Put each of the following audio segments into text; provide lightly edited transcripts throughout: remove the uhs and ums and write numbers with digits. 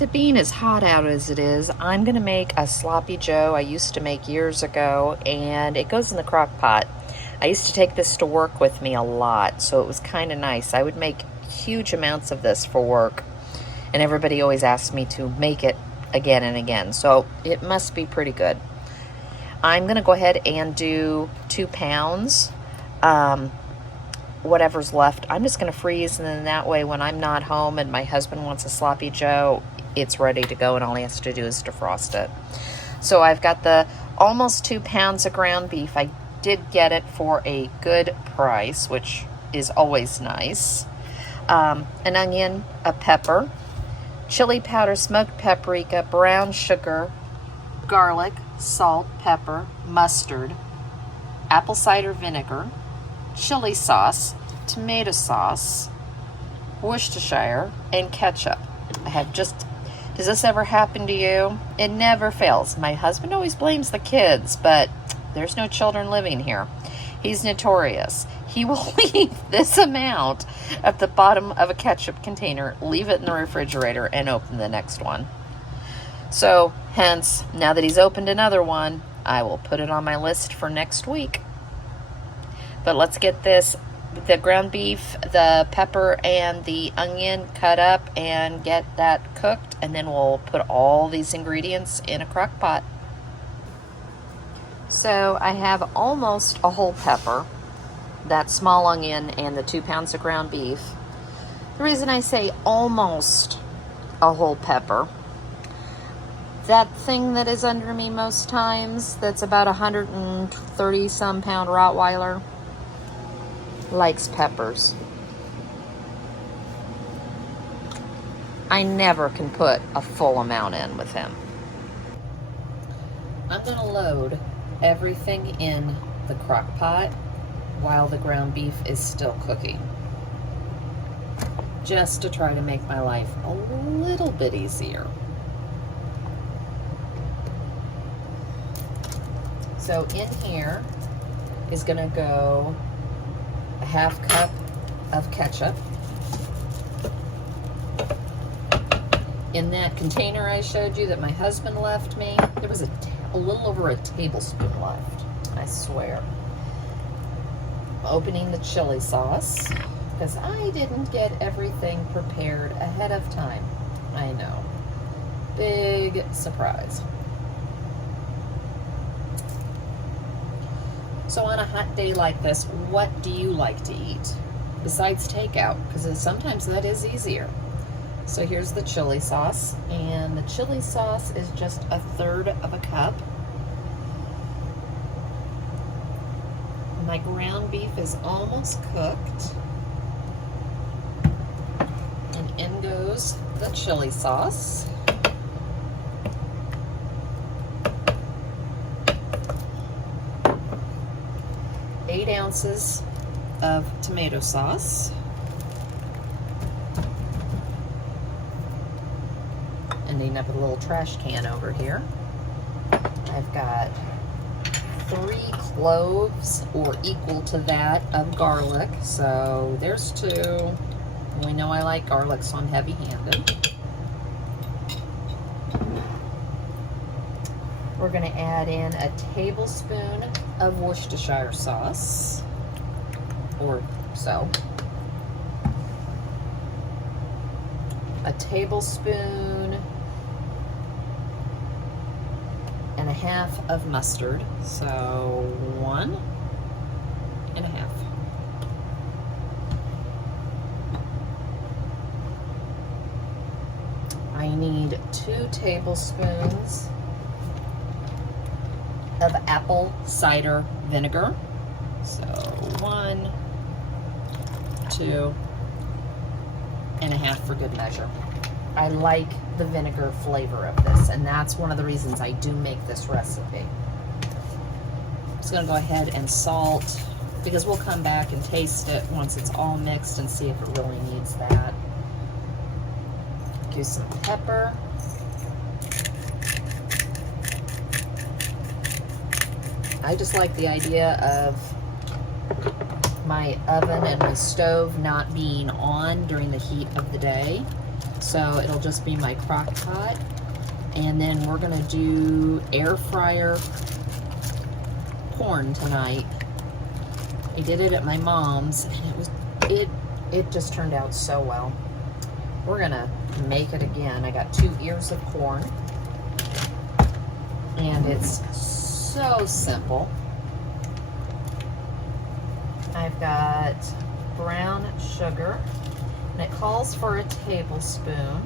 with it being as hot out as it is, I'm gonna make a sloppy joe I used to make years ago, and it goes in the crock pot. I used to take this to work with me a lot, so it was kind of nice. I would make huge amounts of this for work, and everybody always asked me to make it again and again, so it must be pretty good. I'm gonna go ahead and do 2 pounds. Whatever's left, I'm just gonna freeze, and then that way when I'm not home and my husband wants a sloppy joe, it's ready to go, and all he has to do is defrost it. So I've got the almost 2 pounds of ground beef. I did get it for a good price, which is always nice. An onion, a pepper, chili powder, smoked paprika, brown sugar, garlic, salt, pepper, mustard, apple cider vinegar, chili sauce, tomato sauce, Worcestershire, and ketchup. Does this ever happen to you? It never fails. My husband always blames the kids, but there's no children living here. He's notorious. He will leave this amount at the bottom of a ketchup container, leave it in the refrigerator, and open the next one. So, hence, now that he's opened another one, I will put it on my list for next week. But let's get the ground beef, the pepper, and the onion cut up and get that cooked, and then we'll put all these ingredients in a crock pot. So I have almost a whole pepper, that small onion, and the 2 pounds of ground beef. The reason I say almost a whole pepper, that thing that is under me most times, that's about 130 some pound Rottweiler, likes peppers. I never can put a full amount in with him. I'm gonna load everything in the crock pot while the ground beef is still cooking, just to try to make my life a little bit easier. So in here is gonna go a 1/2 cup of ketchup. In that container I showed you that my husband left me, there was a little over a tablespoon left, I swear. I'm opening the chili sauce because I didn't get everything prepared ahead of time. I know. Big surprise. So on a hot day like this, what do you like to eat besides takeout? Because sometimes that is easier. So here's the chili sauce, and the chili sauce is just 1/3 of a cup. My ground beef is almost cooked. And in goes the chili sauce. Eight ounces of tomato sauce. Ending up with a little trash can over here. I've got 3 cloves or equal to that of garlic. So there's 2. We know I like garlic, so I'm heavy-handed. We're going to add in a tablespoon of Worcestershire sauce, or so. A tablespoon and a half of mustard, so 1 1/2. I need 2 tablespoons of apple cider vinegar. So 1, 2 1/2 for good measure. I like the vinegar flavor of this, and that's one of the reasons I do make this recipe. I'm just gonna go ahead and salt, because we'll come back and taste it once it's all mixed and see if it really needs that. Do some pepper. I just like the idea of my oven and my stove not being on during the heat of the day. So it'll just be my crock pot. And then we're gonna do air fryer corn tonight. I did it at my mom's and it just turned out so well. We're gonna make it again. I got 2 ears of corn and it's so simple. I've got brown sugar and it calls for a tablespoon.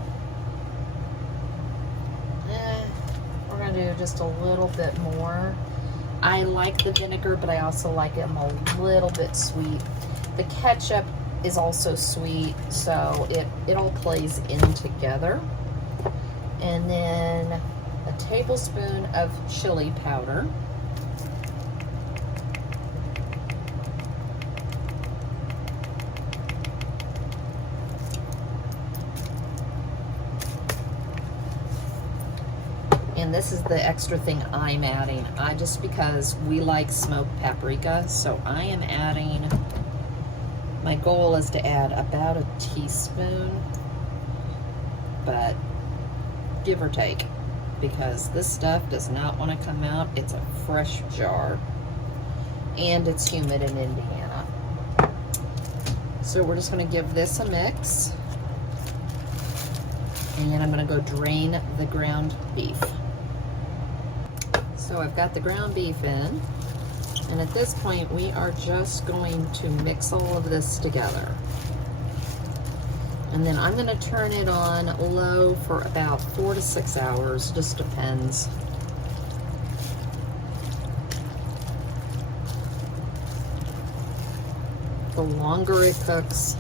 We're gonna do just a little bit more. I like the vinegar, but I also like them a little bit sweet. The ketchup is also sweet, so it all plays in together. And then a tablespoon of chili powder. And this is the extra thing I'm adding. Just because we like smoked paprika, so I am adding, my goal is to add about a teaspoon, but give or take, because this stuff does not want to come out. It's a fresh jar, and it's humid in Indiana. So we're just going to give this a mix, and I'm going to go drain the ground beef. So I've got the ground beef in, and at this point we are just going to mix all of this together. And then I'm going to turn it on low for about 4 to 6 hours, just depends. The longer it cooks,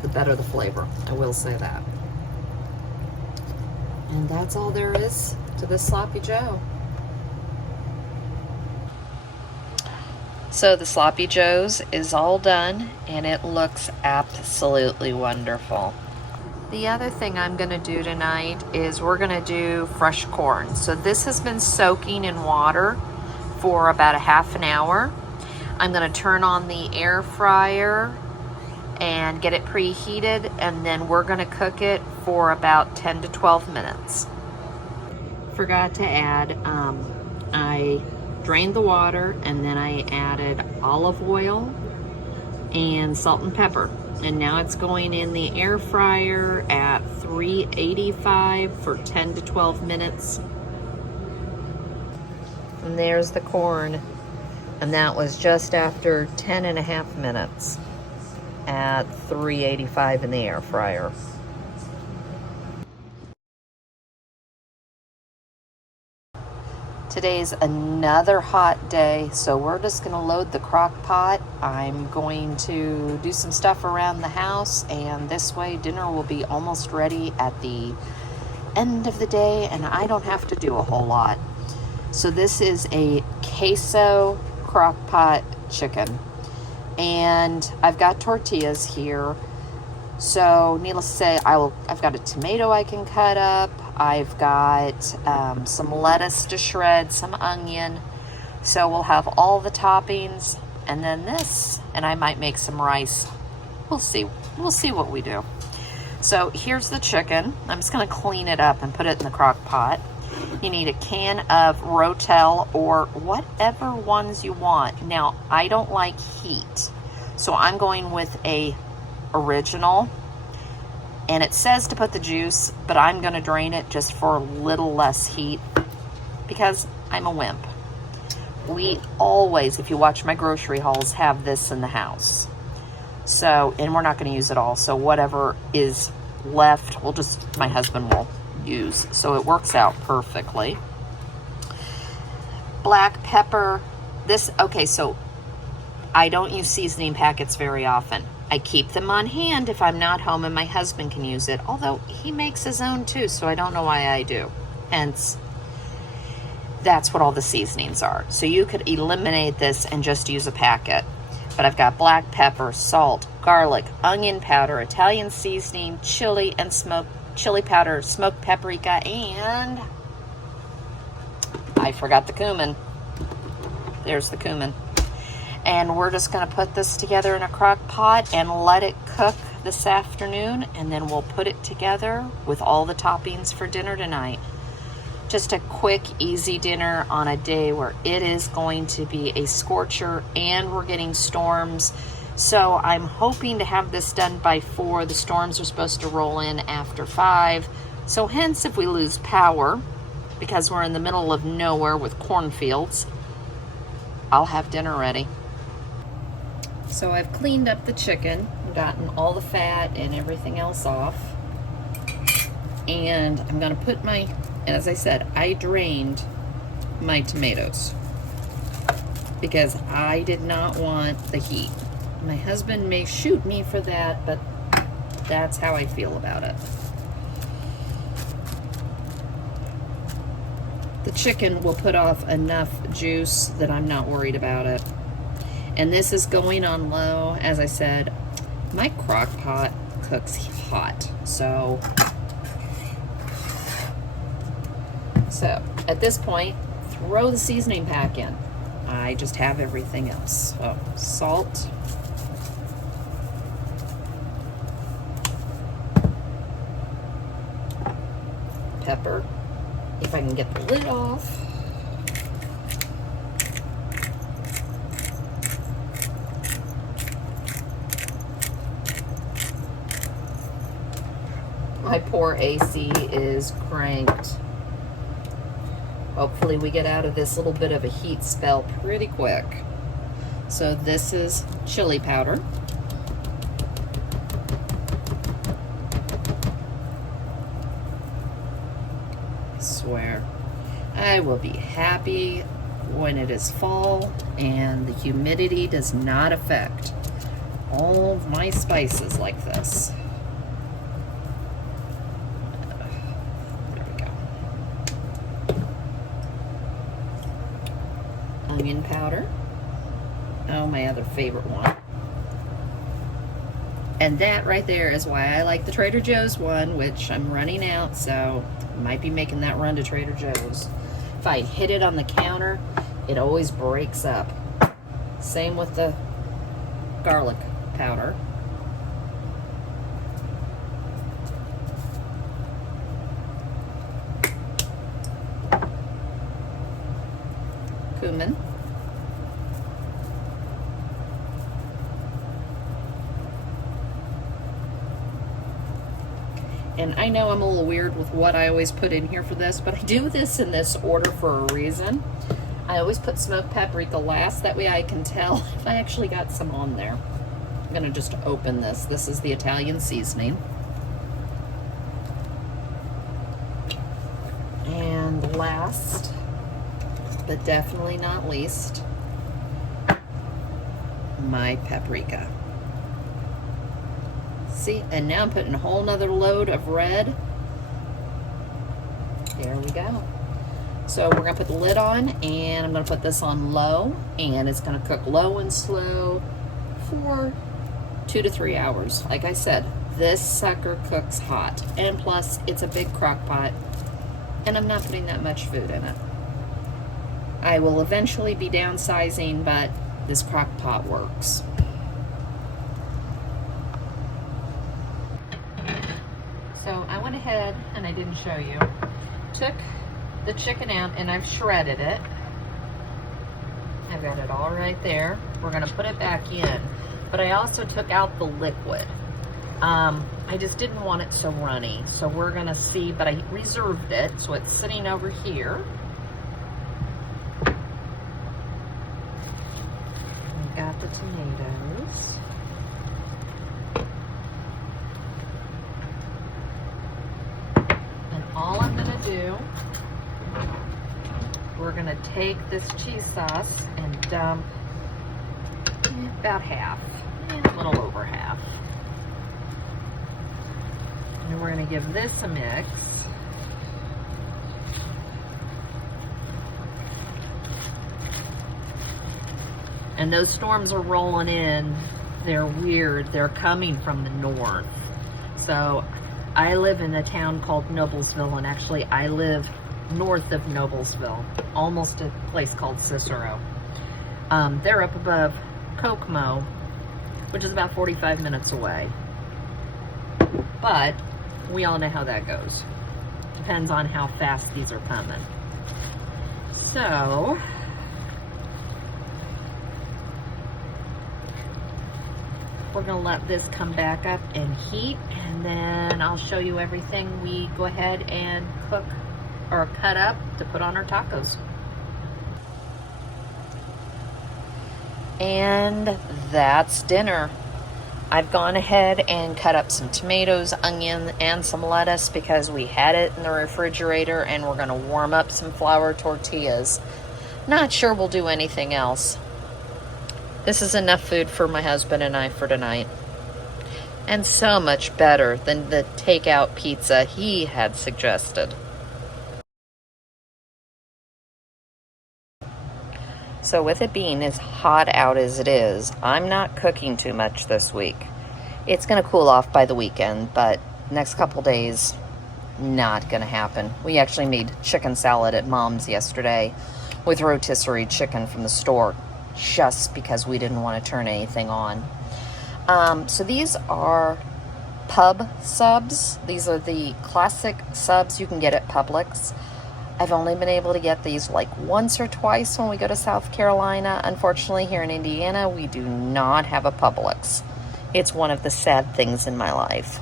the better the flavor, I will say that. And that's all there is to this Sloppy Joe. So the Sloppy Joe's is all done and it looks absolutely wonderful. The other thing I'm going to do tonight is we're going to do fresh corn. So this has been soaking in water for about a half an hour. I'm going to turn on the air fryer and get it preheated, and then we're going to cook it for about 10 to 12 minutes. Forgot to add, I drained the water and then I added olive oil and salt and pepper. And now it's going in the air fryer at 385 for 10 to 12 minutes. And there's the corn. And that was just after 10 and a half minutes at 385 in the air fryer. Today's another hot day, so we're just gonna load the crock pot. I'm going to do some stuff around the house, and this way dinner will be almost ready at the end of the day, and I don't have to do a whole lot. So this is a queso crockpot chicken, and I've got tortillas here. So needless to say, I've got a tomato I can cut up. I've got some lettuce to shred, some onion. So we'll have all the toppings, and then this, and I might make some rice. We'll see. We'll see what we do. So here's the chicken. I'm just gonna clean it up and put it in the crock pot. You need a can of Rotel or whatever ones you want. Now, I don't like heat, so I'm going with a original. And it says to put the juice, but I'm gonna drain it just for a little less heat because I'm a wimp. We always, if you watch my grocery hauls, have this in the house. So, and we're not gonna use it all. So whatever is left, my husband will use. So it works out perfectly. Black pepper. Okay, so I don't use seasoning packets very often. I keep them on hand if I'm not home and my husband can use it, although he makes his own too, so I don't know why I do. Hence, that's what all the seasonings are. So you could eliminate this and just use a packet. But I've got black pepper, salt, garlic, onion powder, Italian seasoning, chili and chili powder, smoked paprika, and I forgot the cumin. There's the cumin. And we're just gonna put this together in a crock pot and let it cook this afternoon, and then we'll put it together with all the toppings for dinner tonight. Just a quick, easy dinner on a day where it is going to be a scorcher and we're getting storms. So I'm hoping to have this done by 4. The storms are supposed to roll in after 5. So hence, if we lose power, because we're in the middle of nowhere with cornfields, I'll have dinner ready. So I've cleaned up the chicken, gotten all the fat and everything else off. And I'm gonna put and as I said, I drained my tomatoes because I did not want the heat. My husband may shoot me for that, but that's how I feel about it. The chicken will put off enough juice that I'm not worried about it. And this is going on low. As I said, my crock pot cooks hot. So at this point, throw the seasoning pack in. I just have everything else. So salt, pepper, if I can get the lid off. My poor AC is cranked. Hopefully we get out of this little bit of a heat spell pretty quick. So this is chili powder. I swear, I will be happy when it is fall and the humidity does not affect all of my spices like this. Onion powder. Oh, my other favorite one. And that right there is why I like the Trader Joe's one, which I'm running out, so I might be making that run to Trader Joe's. If I hit it on the counter, it always breaks up. Same with the garlic powder. Cumin. And I know I'm a little weird with what I always put in here for this, but I do this in this order for a reason. I always put smoked paprika last, that way I can tell if I actually got some on there. I'm gonna just open this. This is the Italian seasoning. And last, but definitely not least, my paprika. See, and now I'm putting a whole nother load of red. There we go. So we're gonna put the lid on, and I'm gonna put this on low, and it's gonna cook low and slow for 2 to 3 hours. Like I said, this sucker cooks hot, and plus it's a big crock pot, and I'm not putting that much food in it. I will eventually be downsizing, but this crock pot works. So I went ahead, and I didn't show you, took the chicken out and I've shredded it. I've got it all right there. We're gonna put it back in, but I also took out the liquid. I just didn't want it so runny, so we're gonna see, but I reserved it, so it's sitting over here. We got the tomatoes. And all I'm gonna do, we're gonna take this cheese sauce and dump about half, a little over half. And we're gonna give this a mix. And those storms are rolling in. They're weird. They're coming from the north. So I live in a town called Noblesville, and actually I live north of Noblesville, almost a place called Cicero. They're up above Kokomo, which is about 45 minutes away. But we all know how that goes. Depends on how fast these are coming. So, we're gonna let this come back up and heat, and then I'll show you everything we go ahead and cook or cut up to put on our tacos. And that's dinner. I've gone ahead and cut up some tomatoes, onion, and some lettuce because we had it in the refrigerator, and we're gonna warm up some flour tortillas. Not sure we'll do anything else. This is enough food for my husband and I for tonight. And so much better than the takeout pizza he had suggested. So with it being as hot out as it is, I'm not cooking too much this week. It's going to cool off by the weekend, but next couple days, not going to happen. We actually made chicken salad at Mom's yesterday with rotisserie chicken from the store, just because we didn't want to turn anything on. So these are pub subs. These are the classic subs you can get at Publix. I've only been able to get these like once or twice when we go to South Carolina. Unfortunately, here in Indiana, we do not have a Publix. It's one of the sad things in my life.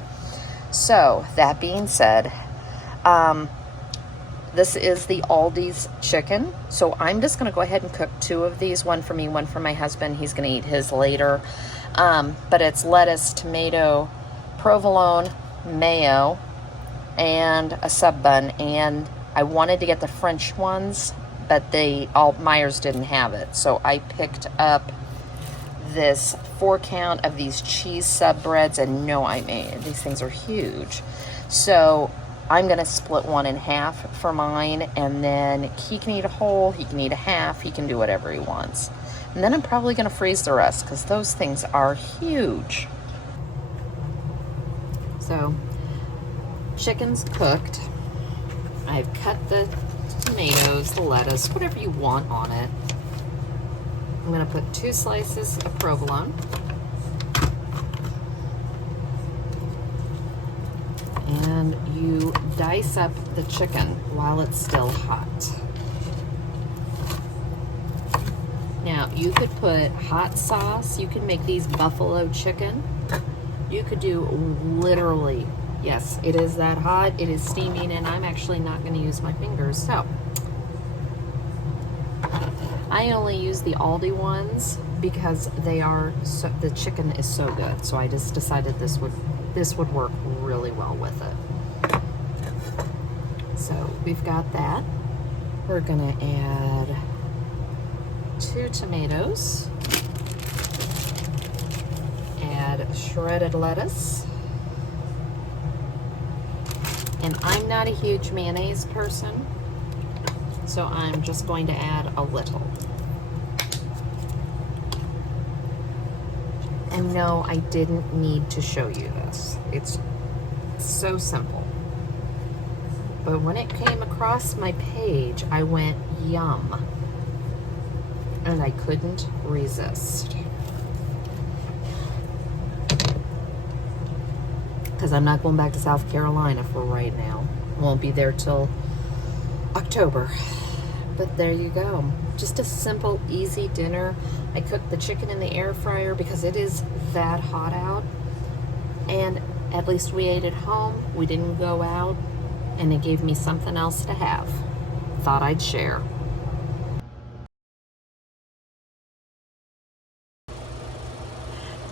So, that being said, this is the Aldi's chicken. So I'm just going to go ahead and cook 2 of these. One for me, one for my husband. He's going to eat his later. But it's lettuce, tomato, provolone, mayo, and a sub bun. And I wanted to get the French ones, but Myers didn't have it. So I picked up this 4-count of these cheese sub breads, and these things are huge. So I'm gonna split one in half for mine, and then he can eat a whole, he can eat a half, he can do whatever he wants. And then I'm probably gonna freeze the rest because those things are huge. So, chicken's cooked. I've cut the tomatoes, the lettuce, whatever you want on it. I'm going to put 2 slices of provolone. And you dice up the chicken while it's still hot. Now, you could put hot sauce. You can make these buffalo chicken. You could do literally, yes, it is that hot. It is steaming, and I'm actually not going to use my fingers. So, I only use the Aldi ones because the chicken is so good. So I just decided this would work really well with it. So we've got that. We're going to add 2 tomatoes. Add shredded lettuce. And I'm not a huge mayonnaise person, so I'm just going to add a little. And no, I didn't need to show you this. It's so simple. But when it came across my page, I went, yum. And I couldn't resist. Because I'm not going back to South Carolina for right now. Won't be there till October. But there you go. Just a simple, easy dinner. I cooked the chicken in the air fryer because it is that hot out. And at least we ate at home. We didn't go out. And it gave me something else to have. Thought I'd share.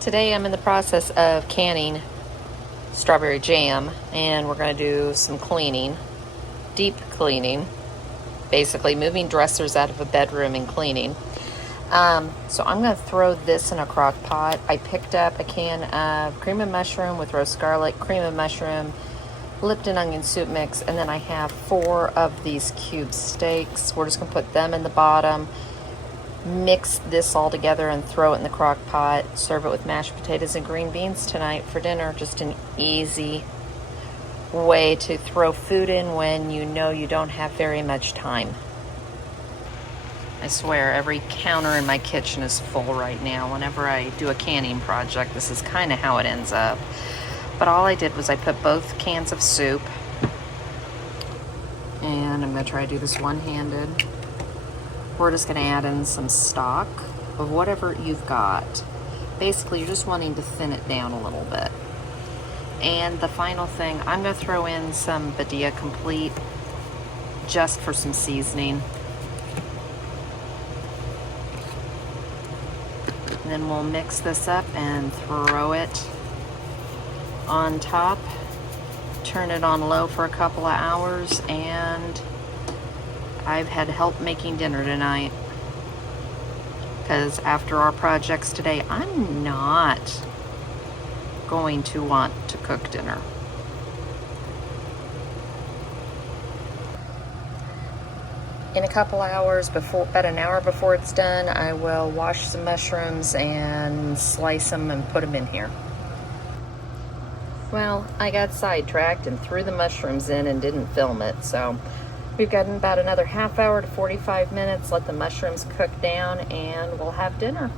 Today I'm in the process of canning strawberry jam, and we're going to do some cleaning, deep cleaning, basically moving dressers out of a bedroom and cleaning. So I'm going to throw this in a crock pot. I picked up a can of cream of mushroom with roast garlic, cream of mushroom, Lipton onion soup mix, and then I have 4 of these cube steaks. We're just going to put them in the bottom, mix this all together and throw it in the crock pot. Serve it with mashed potatoes and green beans tonight for dinner. Just an easy way to throw food in when you know you don't have very much time. I swear every counter in my kitchen is full right now. Whenever I do a canning project, this is kind of how it ends up. But all I did was I put both cans of soup, and I'm going to try to do this one-handed. We're just going to add in some stock of whatever you've got. Basically, you're just wanting to thin it down a little bit. And the final thing, I'm going to throw in some Badia Complete just for some seasoning. And then we'll mix this up and throw it on top. Turn it on low for a couple of hours, and I've had help making dinner tonight. Because after our projects today, I'm not going to want to cook dinner. In a couple hours, about an hour before it's done, I will wash some mushrooms and slice them and put them in here. Well, I got sidetracked and threw the mushrooms in and didn't film it, so we've got about another half hour to 45 minutes. Let the mushrooms cook down and we'll have dinner.